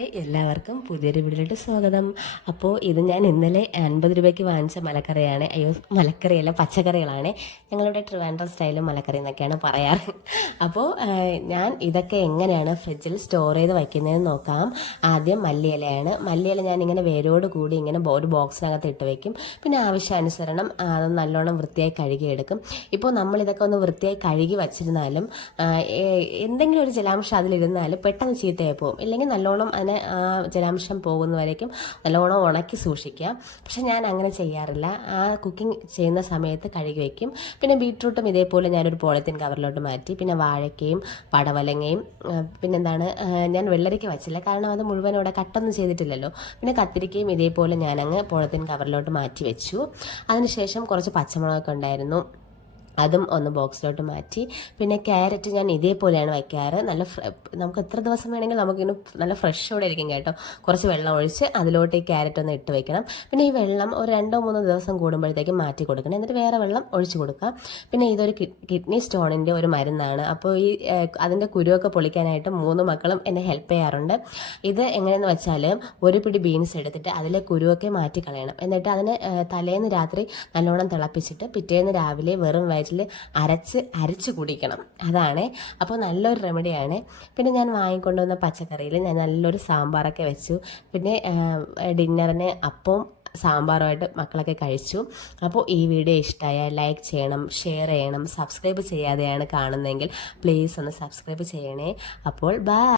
Hi, എല്ലാവർക്കും പുതിയൊരു വീഡിയോയിലോട്ട് സ്വാഗതം. അപ്പോൾ ഇത് ഞാൻ ഇന്നലെ 50 രൂപയ്ക്ക് വാങ്ങിച്ച മലക്കറിയാണ്. അയ്യോ, മലക്കറിയല്ല, പച്ചക്കറികളാണ്. ഞങ്ങളുടെ ട്രിവാൻഡ്രം സ്റ്റൈലും മലക്കറി എന്നൊക്കെയാണ് പറയാറ്. അപ്പോൾ ഞാൻ ഇതൊക്കെ എങ്ങനെയാണ് ഫ്രിഡ്ജിൽ സ്റ്റോർ ചെയ്ത് വയ്ക്കുന്നതെന്ന് നോക്കാം. ആദ്യം മല്ലിയിലയാണ്. മല്ലിയില ഞാനിങ്ങനെ വേരോട് കൂടി ഇങ്ങനെ ഒരു ബോക്സിനകത്ത് ഇട്ട് വയ്ക്കും. പിന്നെ ആവശ്യാനുസരണം അത് നല്ലോണം വൃത്തിയായി കഴുകിയെടുക്കും. ഇപ്പോൾ നമ്മളിതൊക്കെ ഒന്ന് വൃത്തിയായി കഴുകി വച്ചിരുന്നാലും എന്തെങ്കിലും ഒരു ജലാംശം അതിലിരുന്നാലും പെട്ടെന്ന് ചീത്തയായി പോകും. ഇല്ലെങ്കിൽ നല്ലോണം അതിനെ ജലാംശം പോകുന്നവരേക്കും നല്ലോണം ഉണക്കി സൂക്ഷിക്കുക. പക്ഷെ ഞാൻ അങ്ങനെ ചെയ്യാറില്ല. കുക്കിംഗ് ചെയ്യുന്ന സമയത്ത് കഴുകി വയ്ക്കും. പിന്നെ ബീട്രൂട്ടും ഇതേപോലെ ഞാനൊരു പോളിത്തീൻ കവറിലോട്ട് മാറ്റി. പിന്നെ വാഴയ്ക്കയും പടവലങ്ങയും പിന്നെന്താണ്, ഞാൻ വെള്ളരിക്ക വച്ചില്ല, കാരണം അത് മുഴുവൻ ഇവിടെ കട്ടൊന്നും ചെയ്തിട്ടില്ലല്ലോ. പിന്നെ കത്തിരിക്കയും ഇതേപോലെ ഞാനങ്ങ് പോളിത്തീൻ കവറിലോട്ട് മാറ്റി വെച്ചു. അതിനുശേഷം കുറച്ച് പച്ചമുളകൊക്കെ ഉണ്ടായിരുന്നു, അതും ഒന്ന് ബോക്സിലോട്ട് മാറ്റി. പിന്നെ ക്യാരറ്റ് ഞാൻ ഇതേപോലെയാണ് വയ്ക്കാറ്. നമുക്ക് എത്ര ദിവസം വേണമെങ്കിലും നമുക്കിങ്ങനെ നല്ല ഫ്രഷോടെ ഇരിക്കും കേട്ടോ. കുറച്ച് വെള്ളം ഒഴിച്ച് അതിലോട്ട് ഈ ക്യാരറ്റ് ഒന്ന് ഇട്ട് വെക്കണം. പിന്നെ ഈ വെള്ളം ഒരു 2-3 ദിവസം കൂടുമ്പോഴത്തേക്കും മാറ്റി കൊടുക്കണം. എന്നിട്ട് വേറെ വെള്ളം ഒഴിച്ച് കൊടുക്കാം. പിന്നെ ഇതൊരു കിഡ്നി സ്റ്റോണിൻ്റെ ഒരു മരുന്നാണ്. അപ്പോൾ ഈ അതിൻ്റെ കുരുവൊക്കെ പൊളിക്കാനായിട്ട് 3 മക്കളും എന്നെ ഹെൽപ്പ് ചെയ്യാറുണ്ട്. ഇത് എങ്ങനെയെന്ന് വെച്ചാൽ, ഒരു പിടി ബീൻസ് എടുത്തിട്ട് അതിലെ കുരുവൊക്കെ മാറ്റി കളയണം. എന്നിട്ട് അതിന് തലേന്ന് രാത്രി നല്ലോണം തിളപ്പിച്ചിട്ട് പിറ്റേന്ന് രാവിലെ വെറും വയറ്റിൽ അരച്ച് കുടിക്കണം. അതാണ്. അപ്പോൾ നല്ലൊരു റെമഡിയാണ്. പിന്നെ ഞാൻ വാങ്ങിക്കൊണ്ടുവന്ന പച്ചക്കറിയിൽ ഞാൻ നല്ലൊരു സാമ്പാറൊക്കെ വെച്ചു. പിന്നെ ഡിന്നറിന് അപ്പവും സാമ്പാറുമായിട്ട് മക്കളൊക്കെ കഴിച്ചു. അപ്പോൾ ഈ വീഡിയോ ഇഷ്ടമായാൽ ലൈക്ക് ചെയ്യണം, ഷെയർ ചെയ്യണം. സബ്സ്ക്രൈബ് ചെയ്യാതെയാണ് കാണുന്നതെങ്കിൽ പ്ലീസ് ഒന്ന് സബ്സ്ക്രൈബ് ചെയ്യണേ. അപ്പോൾ ബൈ.